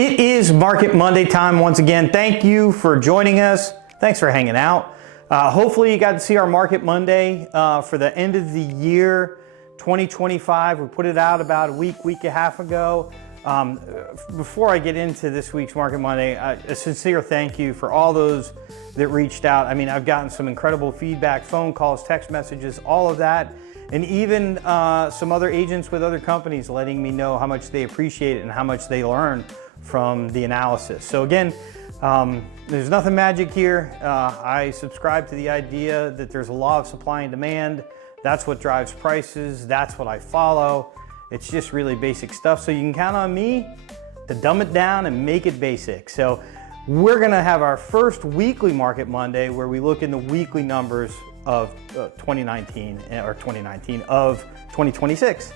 It is Market Monday time once again. Thank you for joining us. Thanks for hanging out. Hopefully you got to see our Market Monday for the end of the year 2025. We put it out about a week and a half ago. Before I get into this week's Market Monday, a sincere thank you for all those that reached out. I mean, I've gotten some incredible feedback, phone calls, text messages, all of that. And even some other agents with other companies letting me know how much they appreciate it and how much they learn from the analysis. So again, there's nothing magic here. I subscribe to the idea that there's a law of supply and demand. That's what drives prices. That's what I follow. It's just really basic stuff. So you can count on me to dumb it down and make it basic. So we're gonna have our first weekly Market Monday where we look in the weekly numbers of 2019 of 2026.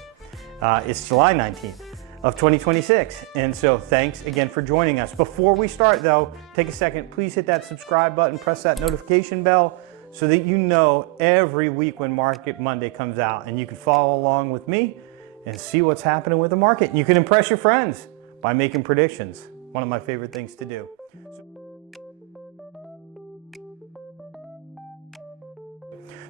It's July 19th of 2026. And so thanks again for joining us. Before we start though, take a second, please hit that subscribe button, press that notification bell so that you know every week when Market Monday comes out and you can follow along with me and see what's happening with the market. And you can impress your friends by making predictions. One of my favorite things to do.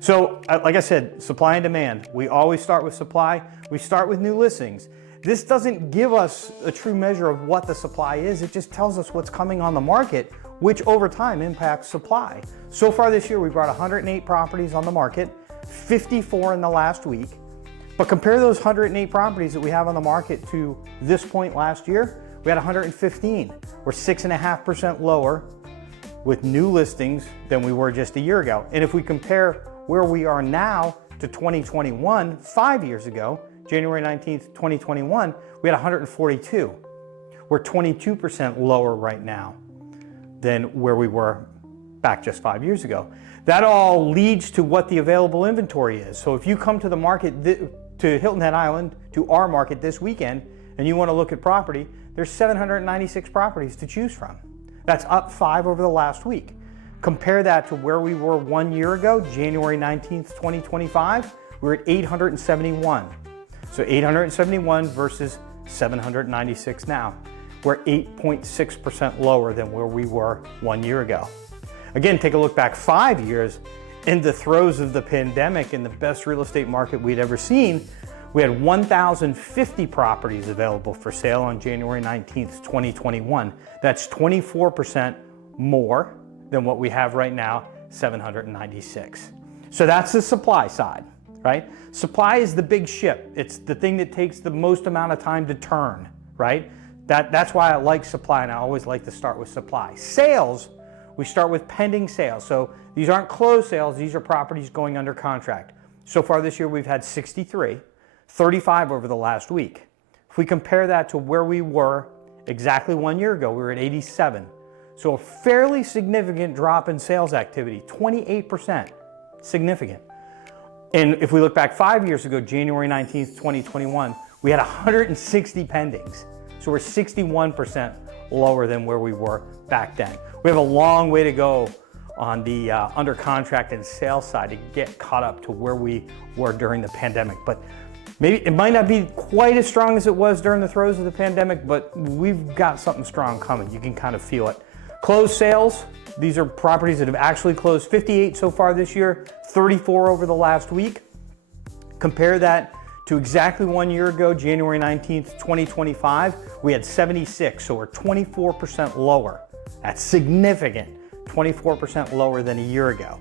So, like I said, supply and demand. We always start with supply. We start with new listings. This doesn't give us a true measure of what the supply is. It just tells us what's coming on the market, which over time impacts supply. So far this year, we brought 108 properties on the market, 54 in the last week. But compare those 108 properties that we have on the market to this point last year, we had 115. We're 6.5% lower with new listings than we were just a year ago. And if we compare where we are now to 2021, 5 years ago, January 19th, 2021, we had 142. We're 22% lower right now than where we were back just 5 years ago. That all leads to what the available inventory is. So if you come to the market, to Hilton Head Island, to our market this weekend, and you want to look at property, there's 796 properties to choose from. That's up 5 over the last week. Compare that to where we were 1 year ago, January 19th, 2025, we're at 871. So 871 versus 796 now. We're 8.6% lower than where we were 1 year ago. Again, take a look back 5 years in the throes of the pandemic in the best real estate market we'd ever seen. We had 1,050 properties available for sale on January 19th, 2021. That's 24% more than what we have right now, 796. So that's the supply side, right? Supply is the big ship. It's the thing that takes the most amount of time to turn, right? That's why I like supply, and I always like to start with supply. Sales, we start with pending sales. So these aren't closed sales, these are properties going under contract. So far this year, we've had 63, 35 over the last week. If we compare that to where we were exactly 1 year ago, we were at 87. So a fairly significant drop in sales activity, 28%, significant. And if we look back 5 years ago, January 19th, 2021, we had 160 pendings. So we're 61% lower than where we were back then. We have a long way to go on the under contract and sales side to get caught up to where we were during the pandemic. But maybe it might not be quite as strong as it was during the throes of the pandemic, but we've got something strong coming. You can kind of feel it. Closed sales, these are properties that have actually closed, 58 so far this year, 34 over the last week. Compare that to exactly 1 year ago, January 19th, 2025, we had 76, so we're 24% lower. That's significant, 24% lower than a year ago.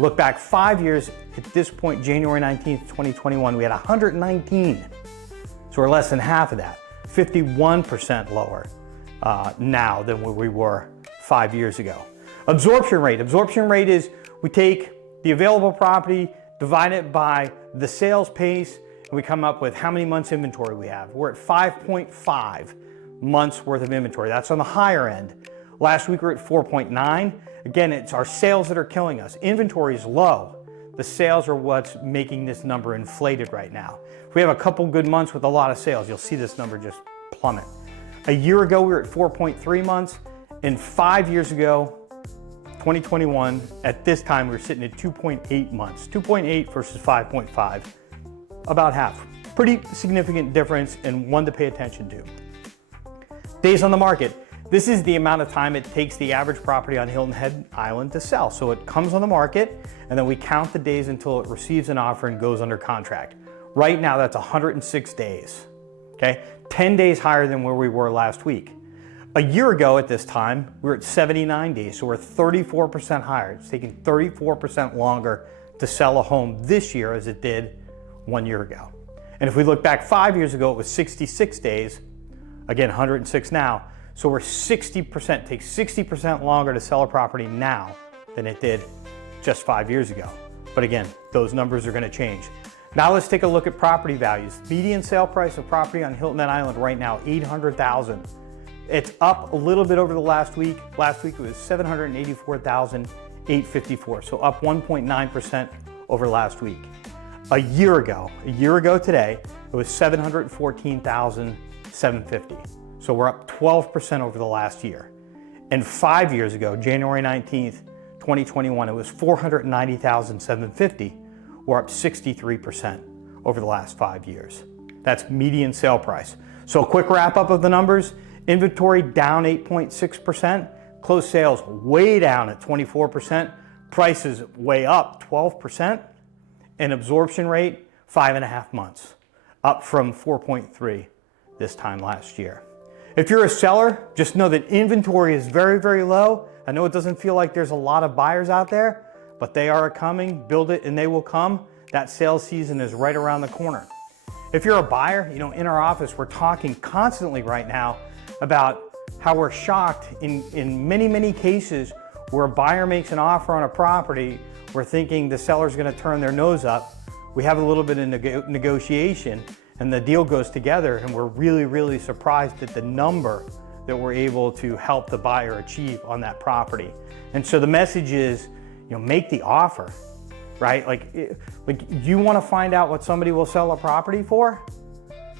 Look back 5 years, at this point, January 19th, 2021, we had 119. So we're less than half of that, 51% lower now than where we were 5 years ago. Absorption rate is we take the available property, divide it by the sales pace, and we come up with how many months inventory we have. We're at 5.5 months worth of inventory. That's on the higher end. Last week we're at 4.9. Again, it's our sales that are killing us. Inventory is low. The sales are what's making this number inflated right now. If we have a couple good months with a lot of sales, you'll see this number just plummet. A year ago, we were at 4.3 months, and 5 years ago, 2021, at this time, we were sitting at 2.8 months. 2.8 versus 5.5, about half. Pretty significant difference and one to pay attention to. Days on the market. This is the amount of time it takes the average property on Hilton Head Island to sell. So it comes on the market, and then we count the days until it receives an offer and goes under contract. Right now, that's 106 days, okay? 10 days higher than where we were last week. A year ago at this time, we were at 79 days, so we're 34% higher. It's taking 34% longer to sell a home this year as it did 1 year ago. And if we look back 5 years ago, it was 66 days, again, 106 now. So we're 60%, takes 60% longer to sell a property now than it did just 5 years ago. But again, those numbers are gonna change. Now let's take a look at property values. Median sale price of property on Hilton Head Island right now, $800,000. It's up a little bit over the last week. Last week it was $784,854, so up 1.9% over last week. A year ago today, it was $714,750. So we're up 12% over the last year. And 5 years ago, January 19th, 2021, it was $490,750. We're up 63% over the last 5 years. That's median sale price. So a quick wrap up of the numbers. Inventory down 8.6%, closed sales way down at 24%, prices way up 12%, and absorption rate 5.5 months, up from 4.3 this time last year. If you're a seller, just know that inventory is very, very low. I know it doesn't feel like there's a lot of buyers out there, but they are coming. Build it and they will come. That sales season is right around the corner. If you're a buyer, in our office, we're talking constantly right now about how we're shocked in many, many cases where a buyer makes an offer on a property, we're thinking the seller's gonna turn their nose up. We have a little bit of negotiation and the deal goes together, and we're really, really surprised at the number that we're able to help the buyer achieve on that property. And so the message is, make the offer, right? Like you wanna find out what somebody will sell a property for?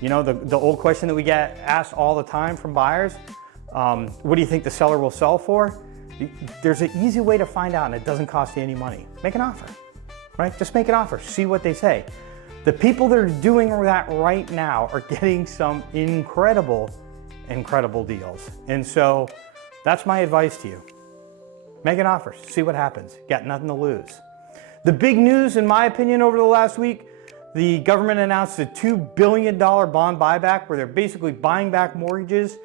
The old question that we get asked all the time from buyers, what do you think the seller will sell for? There's an easy way to find out and it doesn't cost you any money. Make an offer, right? Just make an offer, see what they say. The people that are doing that right now are getting some incredible, incredible deals. And so that's my advice to you. Make an offer, see what happens. Got nothing to lose. The big news, in my opinion, over the last week, the government announced a $2 billion bond buyback where they're basically buying back mortgages,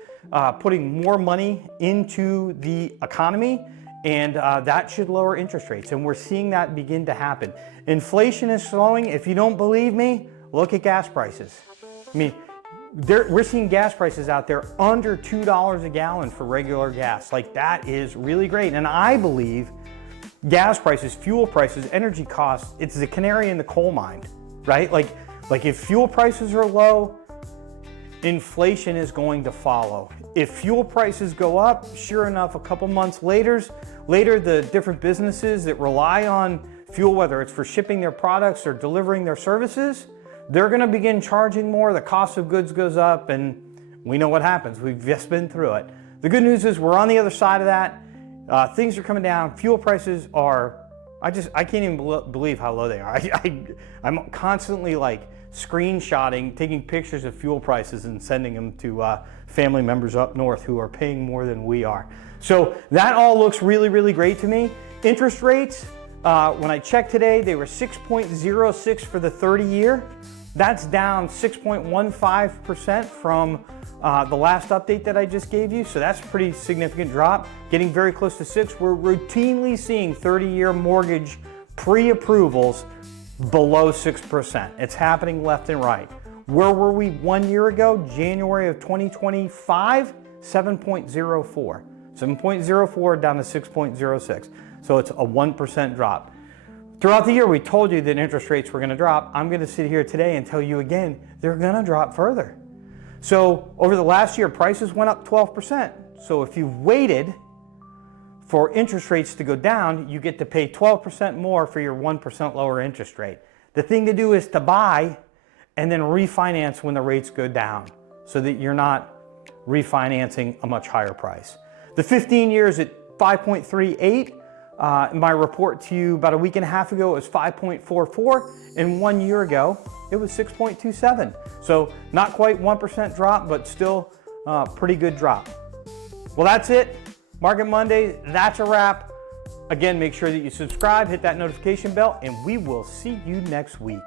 putting more money into the economy, and that should lower interest rates. And we're seeing that begin to happen. Inflation is slowing. If you don't believe me, look at gas prices. We're seeing gas prices out there under $2 a gallon for regular gas. Like, that is really great. And I believe gas prices, fuel prices, energy costs, it's the canary in the coal mine, right? Like if fuel prices are low, inflation is going to follow. If fuel prices go up, sure enough, a couple months later, the different businesses that rely on fuel, whether it's for shipping their products or delivering their services, they're gonna begin charging more, the cost of goods goes up, and we know what happens. We've just been through it. The good news is we're on the other side of that. Things are coming down. Fuel prices are, I can't even believe how low they are. I'm constantly screenshotting, taking pictures of fuel prices and sending them to family members up north who are paying more than we are. So that all looks really, really great to me. Interest rates, when I checked today, they were 6.06 for the 30-year. That's down 6.15% from the last update that I just gave you. So that's a pretty significant drop, getting very close to 6. We're routinely seeing 30-year mortgage pre-approvals below 6%. It's happening left and right. Where were we 1 year ago? January of 2025, 7.04. 7.04 down to 6.06. So it's a 1% drop. Throughout the year, we told you that interest rates were gonna drop. I'm gonna sit here today and tell you again, they're gonna drop further. So over the last year, prices went up 12%. So if you've waited for interest rates to go down, you get to pay 12% more for your 1% lower interest rate. The thing to do is to buy and then refinance when the rates go down so that you're not refinancing a much higher price. The 15 years at 5.38. My report to you about a week and a half ago, it was 5.44, and 1 year ago, it was 6.27. So not quite 1% drop, but still pretty good drop. Well, that's it. Market Monday, that's a wrap. Again, make sure that you subscribe, hit that notification bell, and we will see you next week.